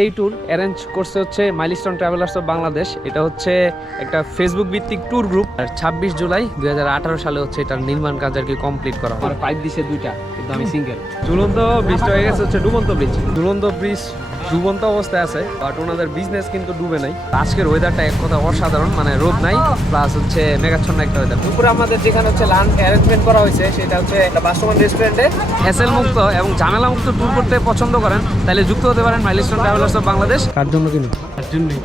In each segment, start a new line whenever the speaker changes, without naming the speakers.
এই tour arrange করছে হচ্ছে মাইলস্টোন ট্রাভেলার্স অফ বাংলাদেশ এটা হচ্ছে একটা ফেসবুক ভিত্তিক ট্যুর গ্রুপ আর ছাব্বিশ জুলাই দুই হাজার আঠারো সালে হচ্ছে এটার নির্মাণ কাজ আর কি কমপ্লিট করা আমার পাইপ দিছে দুইটা কিন্তু আমি সিঙ্গেল ঝুলন্ত ব্রিজটা হয়ে গেছে হচ্ছে ডুবন্ত ব্রিজ ঝুলন্ত ব্রিজ ডুবন্ত অবস্থায় আছে বাট ওনাদের বিজনেস কিন্তু ডুবে নাই। আজকের ওয়েদারটা এক কথা অসাধারণ মানে রোদ নাই প্লাস হচ্ছে মেঘাচ্ছন্ন একটা ওয়েদার দুপুরে আমাদের যেখানে হচ্ছে লাঞ্চ অ্যারেঞ্জমেন্ট করা হয়েছে সেটা হচ্ছে একটা বাসমান রেস্টুরেন্টে হ্যাসেল মুক্ত এবং ঝামেলা মুক্ত ট্যুর করতে পছন্দ করেন তাহলে যুক্ত হতে পারেন মাইলস্টোন ট্রাভেলার্স অফ বাংলাদেশ কার জন্য কিনো তার জন্যই?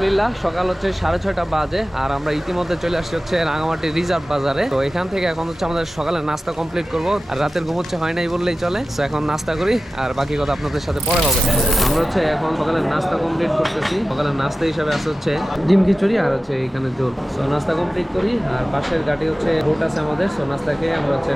আলহামদুলিল্লাহ, সকাল হচ্ছে সাড়ে ছয়টা বাজে আর আমরা ইতিমধ্যে চলে আসছি হচ্ছে রাঙামাটি রিজার্ভ বাজারে। তো এখান থেকে এখন হচ্ছে আমাদের সকালে নাস্তা কমপ্লিট করব। আর রাতের ঘুম হচ্ছে হয় নাই বললেই চলে। তো এখন নাস্তা করি আর বাকি কথা আপনাদের সাথে পরে হবে। আমরা হচ্ছে এখন সকালে নাস্তা কমপ্লিট করতেছি। সকালের নাস্তা হিসাবে আছে হচ্ছে ডিম খিচুড়ি আর হচ্ছে এখানে জোর সো নাস্তা কমপ্লিট করি আর পাশের গাড়ি হচ্ছে বোট আছে আমাদের। সো নাস্তা খেয়ে আমরা হচ্ছে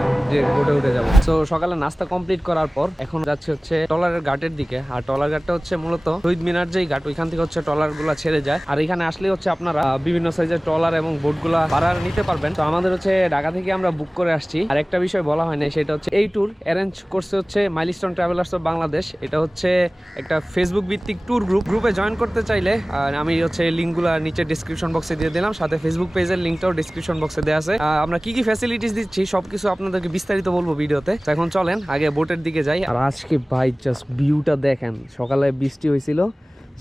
বোটে উঠে যাব। সো সকালে নাস্তা কমপ্লিট করার পর এখন যাচ্ছে হচ্ছে টলারের ঘাটের দিকে। আর টলার ঘাটটা হচ্ছে মূলত শহীদ মিনার যেই ঘাট, ওইখান থেকে হচ্ছে টলারগুলা ছেড়ে যায়। আর এখানে আসলে হচ্ছে আপনারা বিভিন্ন সাইজের ট্রলার এবং বোটগুলা ভাড়া নিতে পারবেন। তো আমাদের হচ্ছে ঢাকা থেকে আমরা বুক করে আসছি। আর একটা বিষয় বলা হয় না সেটা হচ্ছে এই ট্যুর অ্যারেঞ্জ করছে হচ্ছে মাইলস্টোন ট্রাভেলার্স অফ বাংলাদেশ এটা হচ্ছে একটা ফেসবুক ভিত্তিক ট্যুর গ্রুপ গ্রুপে জয়েন করতে চাইলে আমি হচ্ছে লিঙ্কগুলো নিচে ডিসক্রিপশন বক্সে দিয়ে দিলাম। সাথে ফেসবুক পেজের লিঙ্কটাও ডিসক্রিপশন বক্সে দেওয়া আছে। আমরা কি কি ফ্যাসিলিটিস দিচ্ছি, সবকিছু আপনাদেরকে বিস্তারিত বলব ভিডিওতে। এখন চলেন, আগে বোটের দিকে যাই। আর আজকে ভাই জাস্ট ভিউটা দেখেন। সকালে বৃষ্টি হয়েছিল।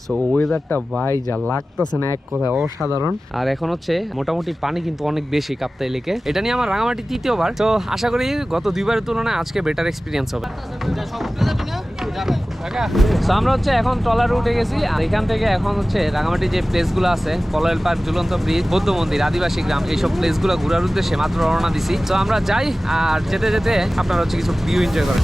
সো ওয়েদারটা ভাই যা লাগতেছে না এক কথায় অসাধারণ। আর এখন হচ্ছে মোটামুটি পানি কিন্তু অনেক বেশি কাপ্তাই লেকে। এটা নিয়ে আমার রাঙামাটি তৃতীয়বার। তো আশা করি গত দুইবারের তুলনায় আজকে বেটার এক্সপিরিয়েন্স হবে। আমরা হচ্ছে এখন ট্রলার উঠে গেছি। আর এখান থেকে এখন হচ্ছে রাঙামাটি যে প্লেসগুলো আছে, কলয়েল পার্ক, ঝুলন্ত ব্রিজ বৌদ্ধ মন্দির, আদিবাসী গ্রাম, এইসব প্লেসগুলো ঘোরার উদ্দেশ্যে মাত্র রওনা দিছি। তো আমরা যাই, আর যেতে যেতে আপনারা হচ্ছে কিছু ভিউ এনজয় করেন।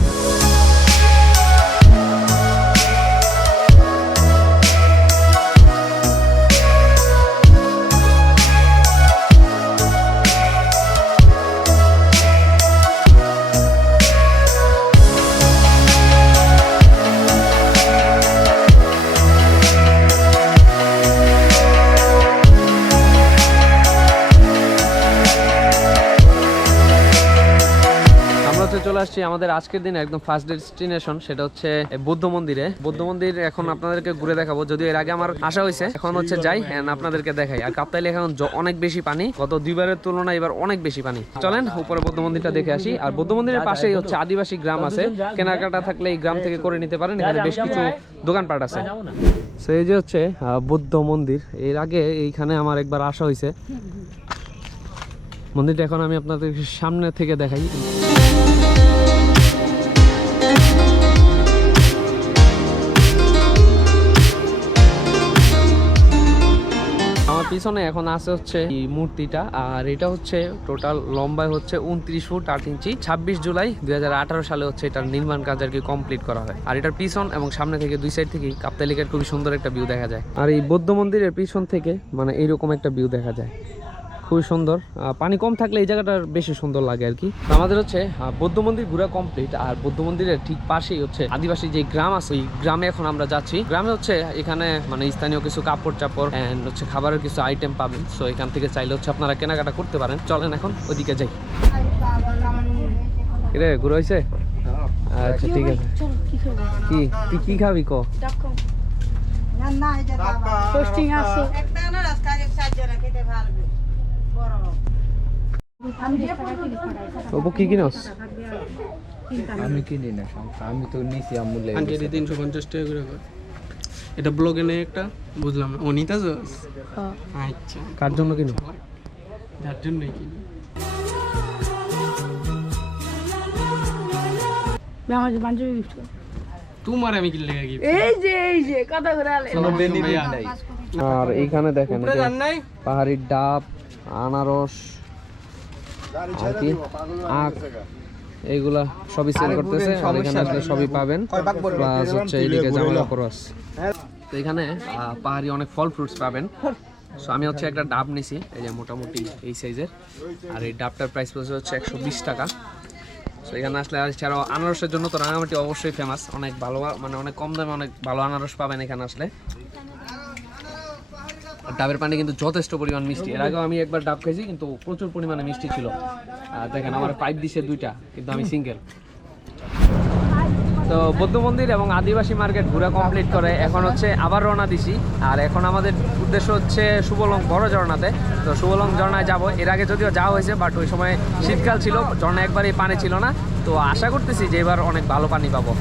চলে আসছি আমাদের আজকের দিনে একদম ফার্স্ট ডেস্টিনেশন সেটা হচ্ছে বৌদ্ধ মন্দিরে। বৌদ্ধ মন্দির এখন আপনাদেরকে ঘুরে দেখাবো যদিও এর আগে আমার আশা হয়েছে। এখন হচ্ছে যাই আপনাদেরকে দেখাই। আর কাপ্তাইলে এখন অনেক বেশি পানি গত দুইবারের তুলনায় এবার অনেক বেশি পানি। চলেন উপরে বৌদ্ধ মন্দিরটা দেখে আসি। আর বৌদ্ধ মন্দিরের পাশেই হচ্ছে আদিবাসী গ্রাম আছে। কেনাকাটা থাকলে এই গ্রাম থেকে করে নিতে পারেন এখানে বেশ কিছু দোকানপাট আছে। So, এই যে হচ্ছে বৌদ্ধ মন্দির। এর আগে এইখানে আমার একবার আসা হয়েছে। মন্দিরটা এখন আমি আপনাদের সামনে থেকে দেখাই। পিছনে এখন আছে হচ্ছে এই মূর্তিটা, আর এটা হচ্ছে টোটাল লম্বায় হচ্ছে উনত্রিশ ফুট আট ইঞ্চি। ছাব্বিশ জুলাই দুই হাজার আঠারো সালে হচ্ছে এটার নির্মাণ কাজ আর কি কমপ্লিট করা হয়। আর এটার পিছন এবং সামনে থেকে দুই সাইড থেকে কাপ্তালিকার খুবই সুন্দর একটা ভিউ দেখা যায়। আর এই বৌদ্ধ মন্দিরের পিছন থেকে মানে এইরকম একটা ভিউ দেখা যায়। খুবই সুন্দর। আহ, পানি কম থাকলে এই জায়গাটা বেশি সুন্দর লাগে আর কি। তো আমাদের হচ্ছে আহ, বৌদ্ধ মন্দির ঘোরা কমপ্লিট আর বৌদ্ধ মন্দিরের ঠিক পাশেই হচ্ছে আদিবাসী যে গ্রাম আছে ওই গ্রামে এখন আমরা যাচ্ছি। গ্রামে হচ্ছে এখানে মানে স্থানীয় কিছু কাপড় চাপড় অ্যান্ড হচ্ছে খাবারের কিছু আইটেম পাবেন। সো এখান থেকে চাইলে হচ্ছে আপনারা কেনাকাটা করতে পারেন। চলেন এখন ওদিকে যাই। রে ঘুরে হয়েছে আচ্ছা ঠিক আছে।
কি
তুই কি খাবি ক?
পোস্টিং আছে। আমি
অপু কি কিনস
আমি কিনি না আমি তো নিছি আমুলে
আন্টি তিনশো পঞ্চাশ টাকা করে কর। এটা ব্লগে নেই একটা? বুঝলাম ও নিতে চাস? আচ্ছা।
কার জন্য কিনো
যার জন্যই কিনি।
আমার বান্ধবী গিফট
তোমার আমি কিনলে কি
এই যে এই যে কথা করে আলে।
আর এইখানে দেখেন
উপরে
এই যে
যান নাই?
পাহাড়ি ডাব আনারস আর কি আখ এইগুলা সবই সেল করতেছে আর এখানে আসলে সবই পাবেন। প্লাস হচ্ছে এইদিকে জামা কাপড় আছে তো এখানে পাহাড়ি অনেক ফল ফ্রুটস পাবেন। সো আমি হচ্ছে একটা ডাব নিছি এই যে মোটামুটি এই সাইজের আর এই ডাবটার প্রাইস পড়ছে হচ্ছে একশো বিশ টাকা। সো এখানে আসলে আর এছাড়াও আনারসের জন্য তো রাঙামাটি অবশ্যই ফেমাস অনেক ভালো মানে অনেক কম দামে অনেক ভালো আনারস পাবেন এখানে আসলে। ডাবের পানি কিন্তু যথেষ্ট পরিমাণ মিষ্টি। এর আগেও আমি একবার ডাব খেয়েছি কিন্তু প্রচুর পরিমাণে মিষ্টি ছিল। আর দেখেন, আমার পাইপ দিছে দুইটা, কিন্তু আমি সিঙ্গেল তো বৌদ্ধ মন্দির এবং আদিবাসী মার্কেট ঘুরে কমপ্লিট করে, এখন হচ্ছে আবার রওনা দিছি। আর এখন আমাদের উদ্দেশ্য হচ্ছে সুবলং বড় ঝর্ণাতে। তো সুবলং ঝর্ণায় যাব। এর আগে যদিও যাওয়া হয়েছে বাট ওই সময় শীতকাল ছিল ঝর্ণা একবারই পানি ছিল না। তো আশা করতেছি যে এবার অনেক ভালো পানি পাবো।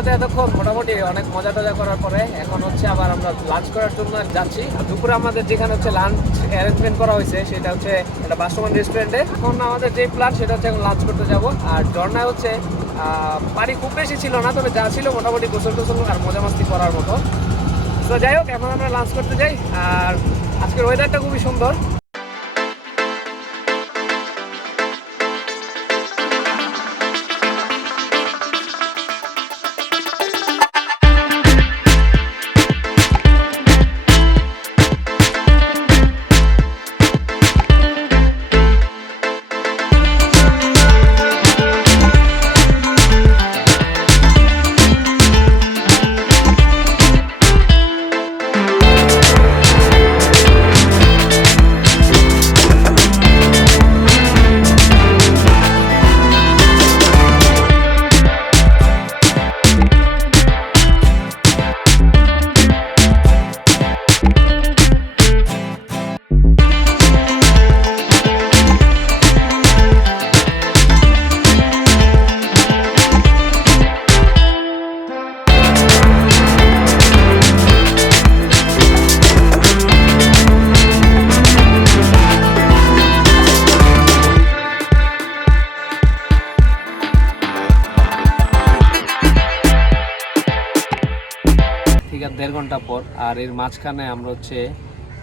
ঝর্ণাতে এতক্ষণ মোটামুটি অনেক মজা টজা করার পরে এখন হচ্ছে আবার আমরা লাঞ্চ করার জন্য যাচ্ছি। দুপুরে আমাদের যেখানে হচ্ছে লাঞ্চ অ্যারেঞ্জমেন্ট করা হয়েছে, সেটা হচ্ছে একটা বাসমান রেস্টুরেন্টে এখন আমাদের যে প্ল্যান সেটা হচ্ছে এখন লাঞ্চ করতে যাব। আর ঝর্ণায় হচ্ছে পানি খুব বেশি ছিল না, তবে যা ছিল মোটামুটি গোসল টোসল আর মজা মাস্তি করার মতো। তো যাই হোক, এখন আমরা লাঞ্চ করতে যাই। আর আজকের ওয়েদারটা খুবই সুন্দর। ঘণ্টা পর, আর এর মাঝখানে আমরা হচ্ছে,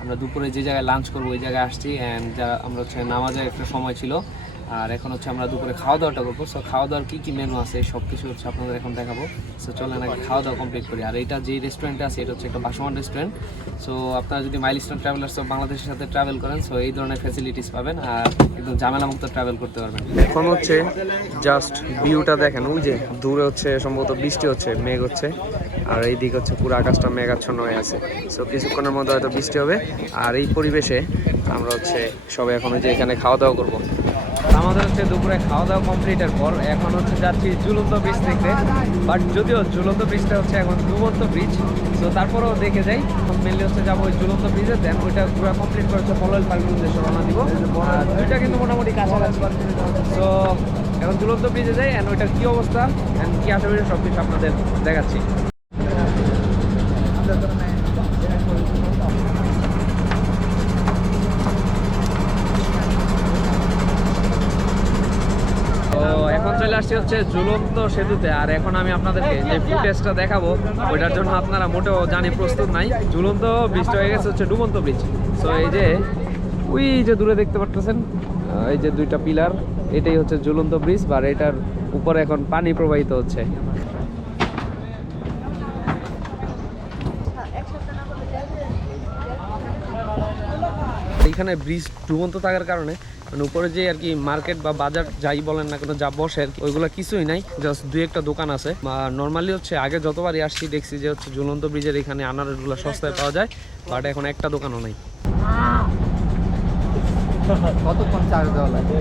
আমরা দুপুরে যে জায়গায় লাঞ্চ করব, ওই জায়গায় আসছি অ্যান্ড যা আমরা হচ্ছে নামাজের একটা সময় ছিল, আর এখন হচ্ছে আমরা দুপুরে খাওয়া দাওয়াটা করব। সো খাওয়া দাওয়ার কী কী মেনু আছে সব কিছু হচ্ছে আপনাদের এখন দেখাবো। সো চলেন আগে খাওয়া দাওয়া কমপ্লিট করি। আর এটা যে রেস্টুরেন্টে আছে, এটা হচ্ছে একটা বাসমান রেস্টুরেন্ট সো আপনারা যদি মাইলস্টোন ট্রাভেলার্স অফ বাংলাদেশের সাথে ট্রাভেল করেন সো এই ধরনের ফ্যাসিলিটিস পাবেন, আর একদম ঝামেলামুক্ত ট্রাভেল করতে পারবেন। এখন হচ্ছে জাস্ট ভিউটা দেখেন, ওই যে দূরে হচ্ছে সম্ভবত বৃষ্টি হচ্ছে, মেঘ হচ্ছে। আর এই দিক হচ্ছে পুরো আকাশটা মেঘাচ্ছন্ন হয়ে আছে। সো কিছুক্ষণের মধ্যে হয়তো বৃষ্টি হবে। আর এই পরিবেশে আমরা হচ্ছে সবাই এখন যে এখানে খাওয়া দাওয়া করব। আমাদের হচ্ছে দুপুরে খাওয়া দাওয়া কমপ্লিটের পর এখন হচ্ছে যাচ্ছি ঝুলন্ত ব্রিজ দেখতে। বাট যদিও ঝুলন্ত ব্রিজটা হচ্ছে এখন ডুবন্ত ব্রিজ তো তারপরেও দেখে যাই। মেনলি হচ্ছে যাব ওই ঝুলন্ত ব্রিজে দেন ওইটা পুরো কমপ্লিট করে হচ্ছে পলল পার্কের উদ্দেশ্যে রওনা দিব। দুইটা কিন্তু মোটামুটি কাছাকাছি। তো এখন ঝুলন্ত ব্রিজে যাই অ্যান্ড ওইটার কী অবস্থা অ্যান্ড কী আশেপাশে সব কিছু আপনাদের দেখাচ্ছি তো এখন চলে আসছি হচ্ছে ঝুলন্ত সেতুতে। আর এখন আমি আপনাদেরকে যে ফুটেজটা দেখাবো, ওইটার জন্য আপনারা মোটেও জানি প্রস্তুত নাই। ঝুলন্ত ব্রিজটা হয়ে গেছে হচ্ছে ডুবন্ত ব্রিজ সো এই যে, ওই যে দূরে দেখতে পাচ্ছেন এই যে দুইটা পিলার এটাই হচ্ছে ঝুলন্ত ব্রিজ বা এটার উপরে এখন পানি প্রবাহিত হচ্ছে। এইখানে ব্রিজ ডুবন্ত থাকার কারণে মানে উপরে যে আর কি মার্কেট বা বাজার যাই বলেন না কেন যা বসে আর কি ওইগুলো কিছুই নাই জাস্ট দুই একটা দোকান আছে। বা নর্মালি হচ্ছে আগে যতবারই আসছি দেখছি যে হচ্ছে ঝুলন্ত ব্রিজের এখানে আনারসগুলো সস্তায় পাওয়া যায় বাট এখন একটা দোকানও নাই।
কতক্ষণ চার্জ দেওয়া লাগে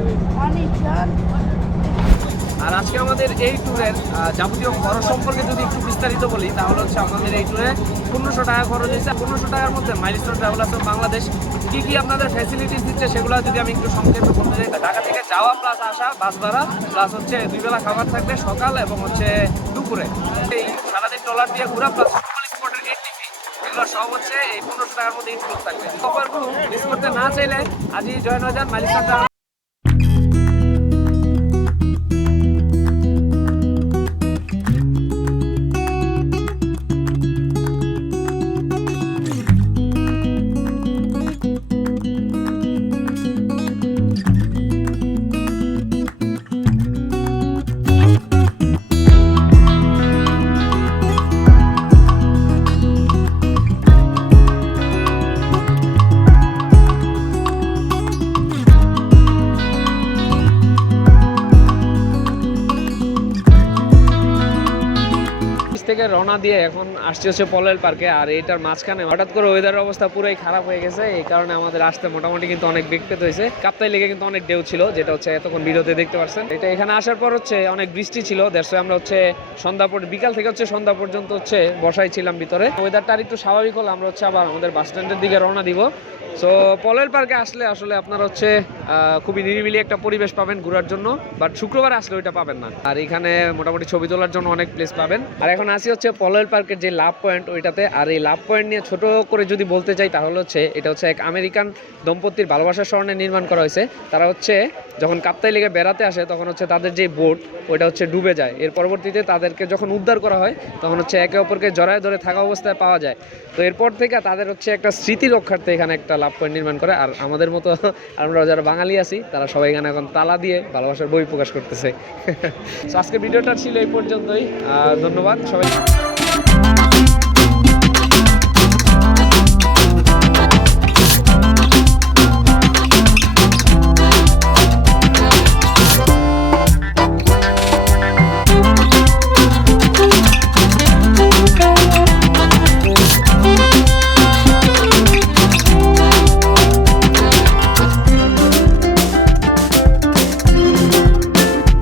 আর আজকে আমাদের এই ট্যুরের যাবতীয় খরচ সম্পর্কে যদি একটু বিস্তারিত বলি তাহলে হচ্ছে আমাদের এই ট্যুরে পনেরোশো টাকা খরচ হয়েছে। পনেরোশো টাকার মধ্যে মাইলস্টোন ট্রাভেলার্স অফ বাংলাদেশ কি কি আপনাদের ফ্যাসিলিটিস দিচ্ছে সেগুলো যদি আমি একটু সংক্ষেপে বলতে চাই ঢাকা থেকে যাওয়া প্লাস আসা বাস ভাড়া প্লাস হচ্ছে দুই বেলা খাবার থাকবে সকাল এবং হচ্ছে দুপুরে। এই সারাদিন ট্রলার দিয়ে ঘুরা প্লাস সব হচ্ছে এই পনেরোশো টাকার মধ্যে ইনক্লুড থাকবে। মিস করতে না চাইলে আজই জয়েন হয়ে যান মাইলস্টোন রওনা দিয়ে এখন আসছে হচ্ছে পলেল পার্কে, আর এটার মাঝখানে হঠাৎ করে ওয়েদারের অবস্থা পুরোই খারাপ হয়ে গেছে, এই কারণে আমাদের আসতে মোটামুটি কিন্তু অনেক বেগ পেতে হয়েছে। কাপ্তাই লেগে কিন্তু অনেক ঢেউ ছিল, যেটা হচ্ছে এতক্ষণ ভিডিওতে দেখতে পাচ্ছেন এটা এখানে আসার পর হচ্ছে অনেক বৃষ্টি ছিল দেড়শো আমরা হচ্ছে সন্ধ্যা পর বিকাল থেকে হচ্ছে সন্ধ্যা পর্যন্ত হচ্ছে বসাই ছিলাম ভিতরে। ওয়েদারটা আর একটু স্বাভাবিক হলো আমরা হচ্ছে আবার আমাদের বাস স্ট্যান্ডের দিকে রওনা দিব। সো পলের পার্কে আসলে আসলে আপনার হচ্ছে খুবই নিরিবিলি একটা পরিবেশ পাবেন ঘোরার জন্য বাট শুক্রবার আসলে ওইটা পাবেন না। আর এখানে মোটামুটি ছবি তোলার জন্য অনেক প্লেস পাবেন। আর এখন আসি হচ্ছে পলের পার্কের যে লাভ পয়েন্ট ওইটাতে। আর এই লাভ পয়েন্ট নিয়ে ছোট করে যদি বলতে চাই তাহলে হচ্ছে এটা হচ্ছে এক আমেরিকান দম্পতির ভালোবাসার স্মরণে নির্মাণ করা হয়েছে। তারা হচ্ছে যখন কাপ্তাই লেগে বেড়াতে আসে, তখন হচ্ছে তাদের যে বোট ওইটা হচ্ছে ডুবে যায়। এর পরবর্তীতে তাদেরকে যখন উদ্ধার করা হয়, তখন হচ্ছে একে অপরকে জড়ায় ধরে থাকা অবস্থায় পাওয়া যায়। তো এরপর থেকে তাদের হচ্ছে একটা স্মৃতি রক্ষার্থে এখানে একটা লাভ পয়েন্ট নির্মাণ করে। আর আমাদের মতো আমরা যারা বাঙালি আছি, তারা সবাই এখানে এখন তালা দিয়ে ভালোবাসার বই প্রকাশ করতেছে। আজকে আজকের ভিডিওটা ছিল এই পর্যন্তই। ধন্যবাদ সবাই।